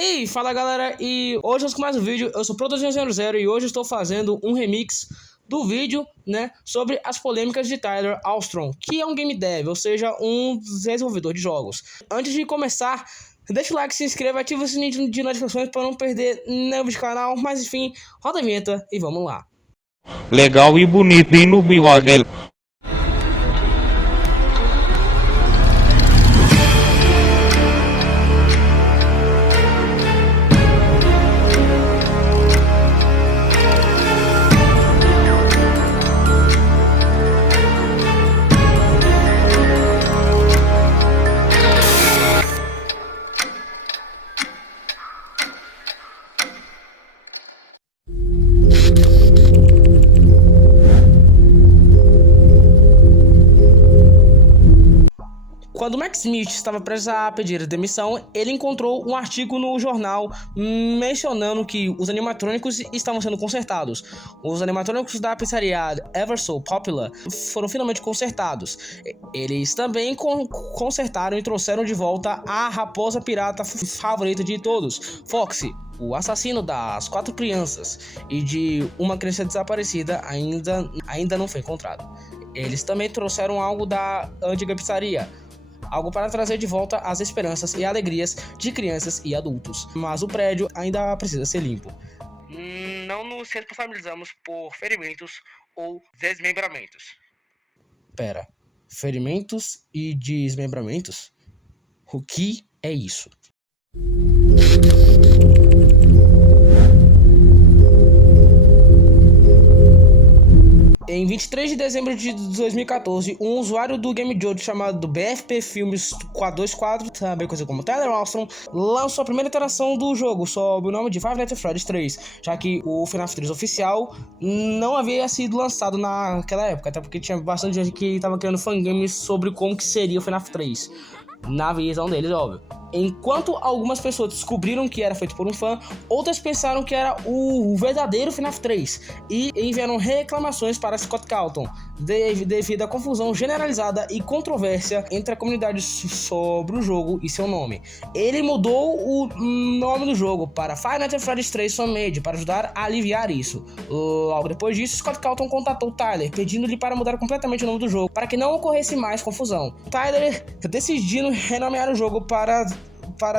Ei, fala galera, e hoje nós com mais um vídeo. Eu sou o Protozinho00 e hoje eu estou fazendo um remix do vídeo, né, sobre as polêmicas de Tyler Ostrom, que é um game dev, ou seja, um desenvolvedor de jogos. Antes de começar, deixa o like, se inscreva, ativa o sininho de notificações para não perder nenhum vídeo do canal, mas enfim, roda a vinheta e vamos lá. Legal e bonito e no bigode. Quando Max Smith estava prestes a pedir demissão, ele encontrou um artigo no jornal mencionando que os animatrônicos estavam sendo consertados. Os animatrônicos da pizzaria Ever So Popular foram finalmente consertados. Eles também consertaram e trouxeram de volta a raposa pirata favorita de todos, Foxy, o assassino das 4 crianças e de uma criança desaparecida ainda não foi encontrado. Eles também trouxeram algo da antiga pizzaria, algo para trazer de volta as esperanças e alegrias de crianças e adultos. Mas o prédio ainda precisa ser limpo. Não nos responsabilizamos por ferimentos ou desmembramentos. Pera, ferimentos e desmembramentos? O que é isso? Em 23 de dezembro de 2014, um usuário do Game Jolt chamado BFP Filmes 424, também conhecido como Tyler Ostrom, lançou a primeira iteração do jogo sob o nome de Five Nights at Freddy's 3, já que o FNAF 3 oficial não havia sido lançado naquela época, até porque tinha bastante gente que estava criando fangames sobre como que seria o FNAF 3, na visão deles, óbvio. Enquanto algumas pessoas descobriram que era feito por um fã, outras pensaram que era o verdadeiro FNAF 3 e enviaram reclamações para Scott Calton devido à confusão generalizada e controvérsia entre a comunidade sobre o jogo e seu nome. Ele mudou o nome do jogo para Five Nights at Freddy's 3 Fan-Made para ajudar a aliviar isso. Logo depois disso, Scott Calton contatou Tyler, pedindo-lhe para mudar completamente o nome do jogo, para que não ocorresse mais confusão. Tyler decidindo renomear o jogo para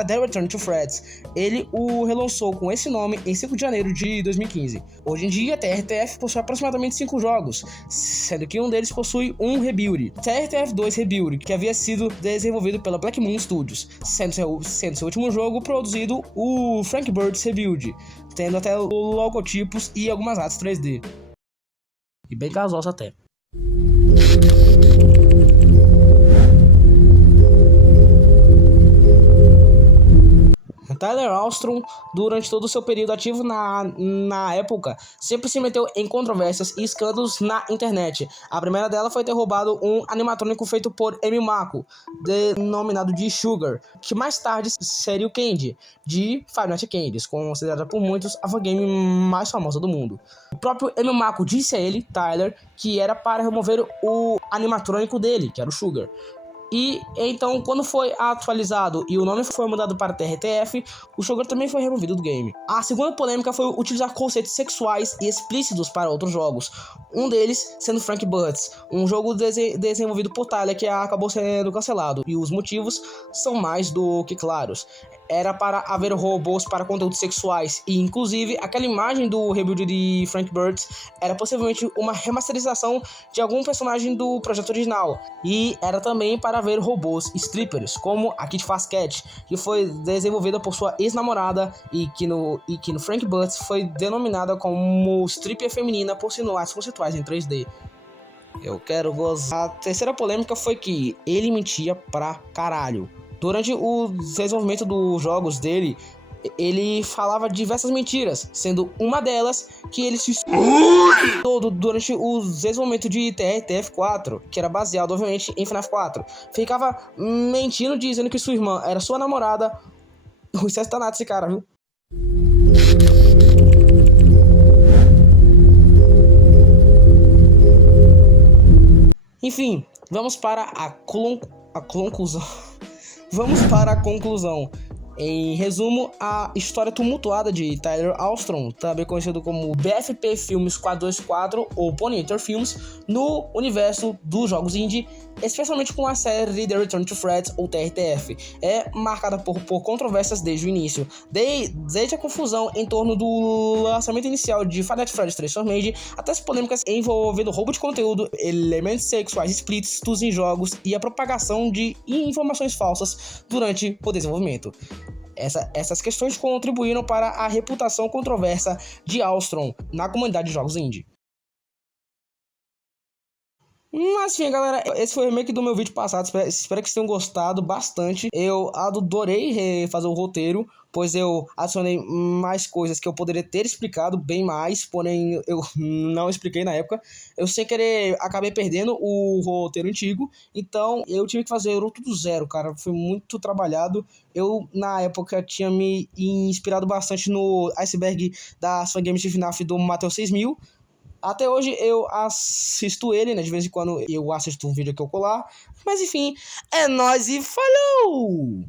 The Return to Freddy's. Ele o relançou com esse nome em 5 de janeiro de 2015. Hoje em dia, TRTF possui aproximadamente 5 jogos, sendo que um deles possui um rebuild, TRTF 2 Rebuild, que havia sido desenvolvido pela Black Moon Studios, sendo seu último jogo produzido o Frank Bird's Rebuild, tendo até logotipos e algumas artes 3D. E bem casual até. Tyler Ostrom, durante todo o seu período ativo na época, sempre se meteu em controvérsias e escândalos na internet. A primeira dela foi ter roubado um animatrônico feito por Emi Mako, denominado de Sugar, que mais tarde seria o Candy, de Five Nights at Candy's, considerada por muitos a game mais famosa do mundo. O próprio Emi Mako disse a ele, Tyler, que era para remover o animatrônico dele, que era o Sugar. E então, quando foi atualizado e o nome foi mudado para TRTF, o Sugar também foi removido do game. A segunda polêmica foi utilizar conceitos sexuais e explícitos para outros jogos, um deles sendo Frank Bird's, um jogo desenvolvido por Tyler que acabou sendo cancelado, e os motivos são mais do que claros. Era para haver robôs para conteúdos sexuais, e inclusive aquela imagem do rebuild de Frank Bird's era possivelmente uma remasterização de algum personagem do projeto original, e era também para haver robôs strippers, como a Kid Fast Cat, que foi desenvolvida por sua ex-namorada e que no Frank Bird's foi denominada como stripper feminina por simulações conceituais em 3D. Eu quero gozar. A terceira polêmica foi que ele mentia pra caralho. Durante o desenvolvimento dos jogos dele, ele falava diversas mentiras, sendo uma delas que ele se todo durante o desenvolvimento de TRTF 4, que era baseado obviamente em FNAF 4. Ficava mentindo, dizendo que sua irmã era sua namorada. O excesso tá nada esse cara, viu? Enfim, vamos para a conclusão. Vamos para a conclusão. Em resumo, a história tumultuada de Tyler Ostrom, também conhecido como BFP Filmes 424 ou Ponytail Films, no universo dos jogos indie, especialmente com a série The Return to Threads ou TRTF, é marcada por controvérsias desde o início, desde a confusão em torno do lançamento inicial de Five Nights at Freddy's 3 Made, até as polêmicas envolvendo roubo de conteúdo, elementos sexuais explícitos em jogos e a propagação de informações falsas durante o desenvolvimento. Essas questões contribuíram para a reputação controversa de Ostrom na comunidade de jogos indie. Mas enfim, galera, esse foi o remake do meu vídeo passado. Espero que vocês tenham gostado bastante. Eu adorei fazer o roteiro, pois eu adicionei mais coisas que eu poderia ter explicado bem mais, porém eu não expliquei na época. Eu sem querer acabei perdendo o roteiro antigo, então eu tive que fazer tudo do zero, cara. Foi muito trabalhado. Eu, na época, tinha me inspirado bastante no Iceberg da Fangames de FNAF do Matheus 6000. Até hoje eu assisto ele, né? De vez em quando eu assisto um vídeo que eu colar. Mas enfim, é nóis e falou!